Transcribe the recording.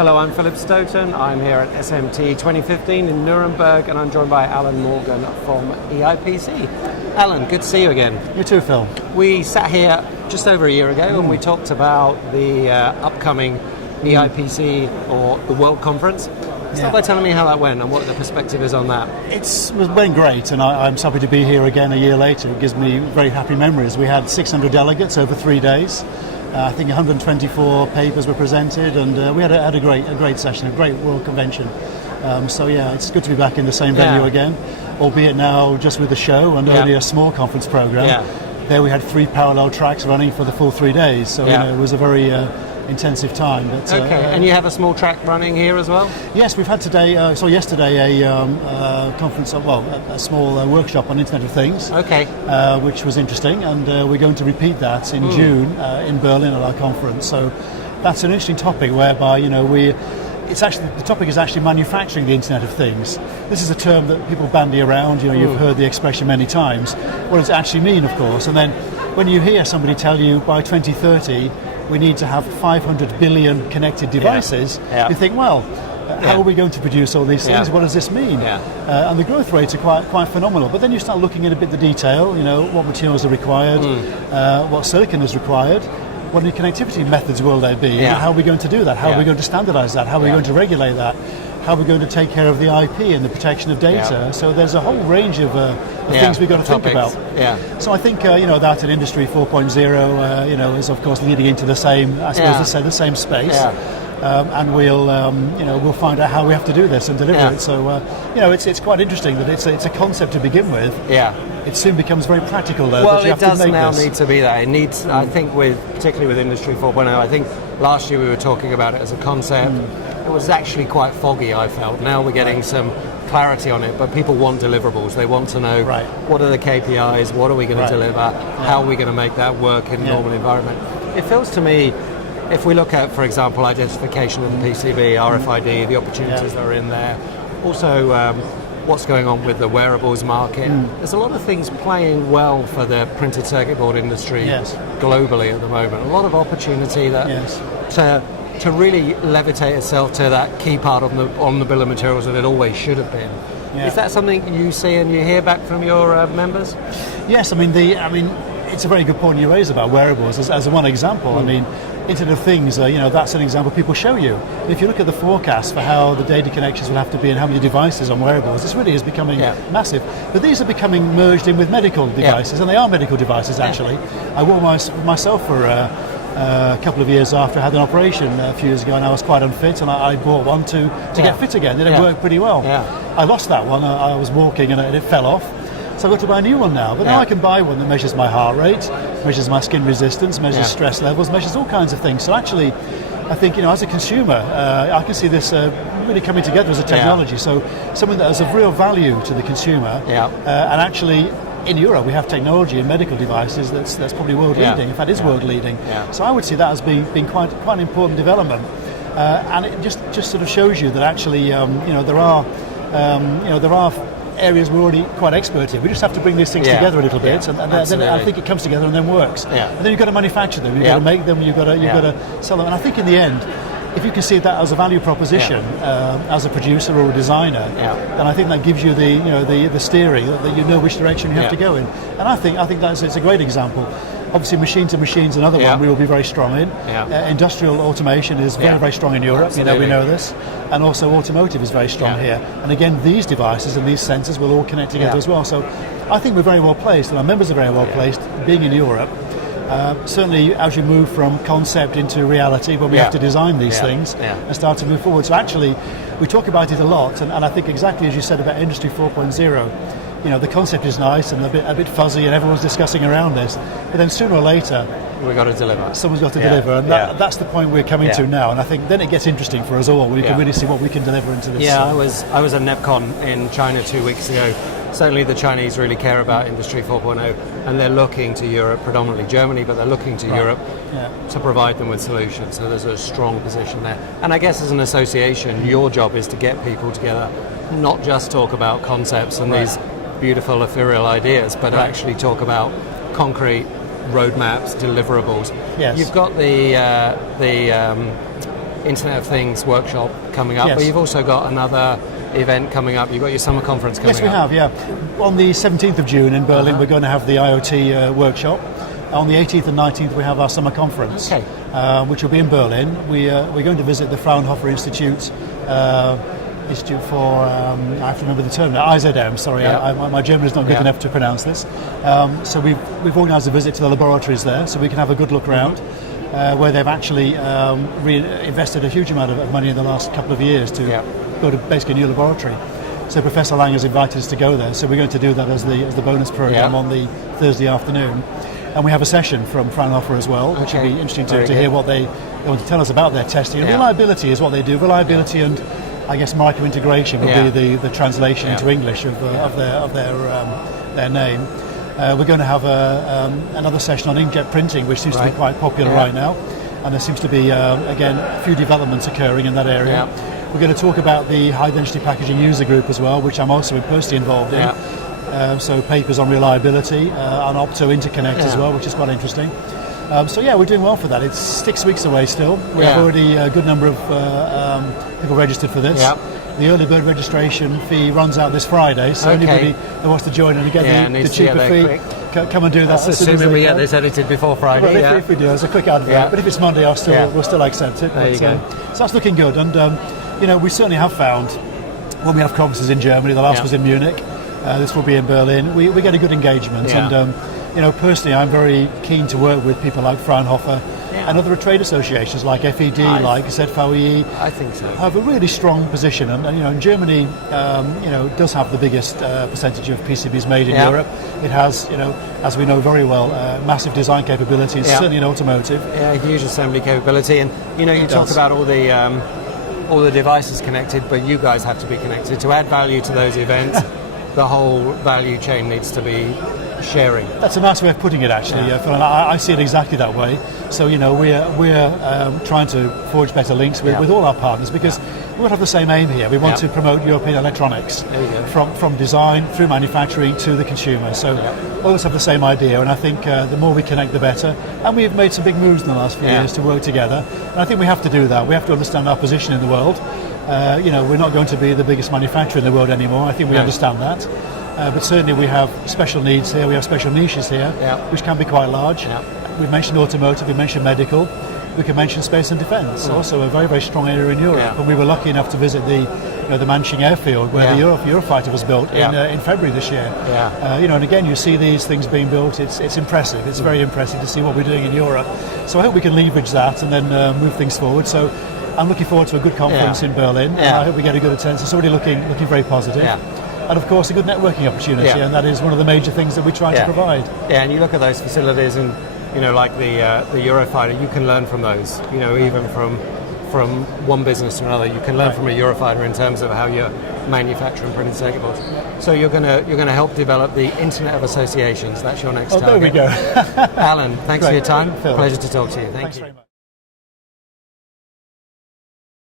Hello, I'm Philip Stoughton. I'm here at SMT 2015 in Nuremberg, and I'm joined by Alun Morgan from EIPC. Alun, good to see you again. You too, Phil. We sat here just over a year ago and we talked about the upcoming EIPC, or the World Conference. Start by telling me how that went and what the perspective is on that. It went great, and I'm happy to be here again a year later. It gives me very happy memories. We had 600 delegates over 3 days. I think 124 papers were presented, and we had a great session, a great World Convention. So yeah, it's good to be back in the same venue again, albeit now just with the show and only a small conference program. There we had 3 parallel tracks running for the full 3 days, so it was a very intensive time. But, and you have a small track running here as well? Yes, we've had yesterday a conference, a small workshop on Internet of Things, which was interesting, and we're going to repeat that in June in Berlin at our conference. So that's an interesting topic, whereby the topic is actually manufacturing the Internet of Things. This is a term that people bandy around. You've heard the expression many times. What does it actually mean, of course? And then when you hear somebody tell you by 2030 we need to have 500 billion connected devices, you think, well, how are we going to produce all these things? What does this mean? And the growth rates are quite phenomenal. But then you start looking at a bit the detail, what materials are required, what silicon is required, what new connectivity methods will there be, how are we going to do that, how are we going to standardize that, how are we going to regulate that, how are we going to take care of the IP and the protection of data. So there's a whole range of things we've got to think about. So I think that in Industry 4.0 is of course leading into the same, the same space. And we'll find out how we have to do this and deliver it. So it's quite interesting that it's a concept to begin with. It soon becomes very practical, though. Well, it does now need to be that. It needs, I think, particularly with Industry 4.0. I think last year we were talking about it as a concept. It was actually quite foggy, I felt. Now we're getting some clarity on it, but people want deliverables. They want to know what are the KPIs, what are we going to deliver, how are we going to make that work in a normal environment. It feels to me, if we look at, for example, identification of the PCB, RFID, the opportunities that are in there, also what's going on with the wearables market, there's a lot of things playing well for the printed circuit board industry globally at the moment. A lot of opportunity to really levitate itself to that key part on the bill of materials that it always should have been. Is that something you see and you hear back from your members? Yes, it's a very good point you raise about wearables as one example. Internet of Things, that's an example people show you. And if you look at the forecast for how the data connections will have to be and how many devices on wearables, this really is becoming massive. But these are becoming merged in with medical devices, and they are medical devices actually. I wore myself for a couple of years after I had an operation a few years ago, and I was quite unfit, and I bought one to get fit again. It worked pretty well. I lost that one. I was walking and it fell off. So I've got to buy a new one now. But now I can buy one that measures my heart rate, measures my skin resistance, measures stress levels, measures all kinds of things. So actually, I think, as a consumer, I can see this really coming together as a technology. So something that has of real value to the consumer. And actually, in Europe, we have technology in medical devices that's probably world leading. In fact, is world leading. So I would see that as being quite an important development. And it just sort of shows you that actually, there are areas we're already quite expert in. We just have to bring these things together a little bit, and then I think it comes together and then works. And then you've got to manufacture them, you've got to make them, you've got to sell them. And I think in the end, if you can see that as a value proposition as a producer or a designer, then I think that gives you the steering, that you know which direction you have to go in. And I think it's a great example. Obviously, machine to machine is another one we will be very strong in. Industrial automation is very, very strong in Europe. We know this. And also automotive is very strong here. And again, these devices and these sensors will all connect together as well. So I think we're very well placed, and our members are very well placed, being in Europe. Certainly, as you move from concept into reality, when we have to design these things and start to move forward. So actually, we talk about it a lot, and I think exactly as you said about Industry 4.0, the concept is nice and a bit fuzzy, and everyone's discussing around this. But then sooner or later, we've got to deliver. Someone's got to deliver, and that's the point we're coming to now. And I think then it gets interesting for us all. We can really see what we can deliver into this. I was at NEPCON in China 2 weeks ago. Certainly, the Chinese really care about Industry 4.0, and they're looking to Europe, predominantly Germany, but they're looking to Europe to provide them with solutions. So there's a strong position there. And I guess as an association, your job is to get people together, not just talk about concepts and these beautiful ethereal ideas, but actually talk about concrete roadmaps, deliverables. You've got the Internet of Things workshop coming up, Yes. but you've also got another event coming up. You've got your summer conference coming up. Yes, we have, yeah. On the 17th of June in Berlin, we're going to have the IoT workshop. On the 18th and 19th, we have our summer conference, Okay. Which will be in Berlin. We're going to visit the Fraunhofer Institute for, I have to remember the term now, IZM, sorry, Yeah. my German is not good Yeah. enough to pronounce this. So we've organised a visit to the laboratories there, so we can have a good look around, where they've actually invested a huge amount of money in the last couple of years to go to basically a new laboratory. So Professor Lang has invited us to go there, so we're going to do that as the bonus programme on the Thursday afternoon. And we have a session from Fraunhofer as well, which will be interesting to hear what they want to tell us about their testing. And reliability is what they do. Reliability and, I guess, micro-integration will be the translation into English of their name. We're going to have another session on inkjet printing, which seems to be quite popular right now. And there seems to be, again, a few developments occurring in that area. We're going to talk about the high-density packaging user group as well, which I'm also personally involved in. So papers on reliability, on opto interconnect as well, which is quite interesting. So we're doing well for that. It's 6 weeks away still. We have already a good number of people registered for this. The early bird registration fee runs out this Friday, so anybody that wants to join and get the cheaper fee, come and do that. That's assuming we get this edited before Friday. Well, if we do, as a quick advert. But if it's Monday, we'll still accept it. There you go. So that's looking good. And we certainly have found when we have conferences in Germany, the last was in Munich. This will be in Berlin. We get a good engagement, and personally, I'm very keen to work with people like Fraunhofer and other trade associations like FED, like ZVE. I think so. Have a really strong position, and Germany, does have the biggest percentage of PCBs made in Europe. It has, as we know very well, massive design capabilities, certainly in automotive. Yeah, huge assembly capability, and you talk about all the devices connected, but you guys have to be connected to add value to those events. The whole value chain needs to be sharing. That's a nice way of putting it, actually, Phil, and I see it exactly that way. So, we're trying to forge better links with all our partners, because we all have the same aim here. We want to promote European electronics from design through manufacturing to the consumer. So all of us have the same idea, and I think the more we connect, the better. And we've made some big moves in the last few years to work together, and I think we have to do that. We have to understand our position in the world. We're not going to be the biggest manufacturer in the world anymore. I think we understand that. But certainly we have special needs here, we have special niches here, which can be quite large. We've mentioned automotive, we mentioned medical, we can mention space and defence, also a very, very strong area in Europe. And we were lucky enough to visit the Manching airfield where the Eurofighter was built in February this year. And again, you see these things being built, it's impressive, it's very impressive to see what we're doing in Europe. So I hope we can leverage that and then move things forward. So I'm looking forward to a good conference in Berlin. I hope we get a good attendance. It's already looking very positive. And of course a good networking opportunity, and that is one of the major things that we try to provide. And you look at those facilities and like the Eurofighter, you can learn from those, even from one business to another. You can learn from a Eurofighter in terms of how you're manufacturing printed circuit boards. So you're gonna help develop the Internet of Associations. That's your next target. There we go. Alan, thanks for your time. Phil. Pleasure to talk to you. Thank Thanks you. very much.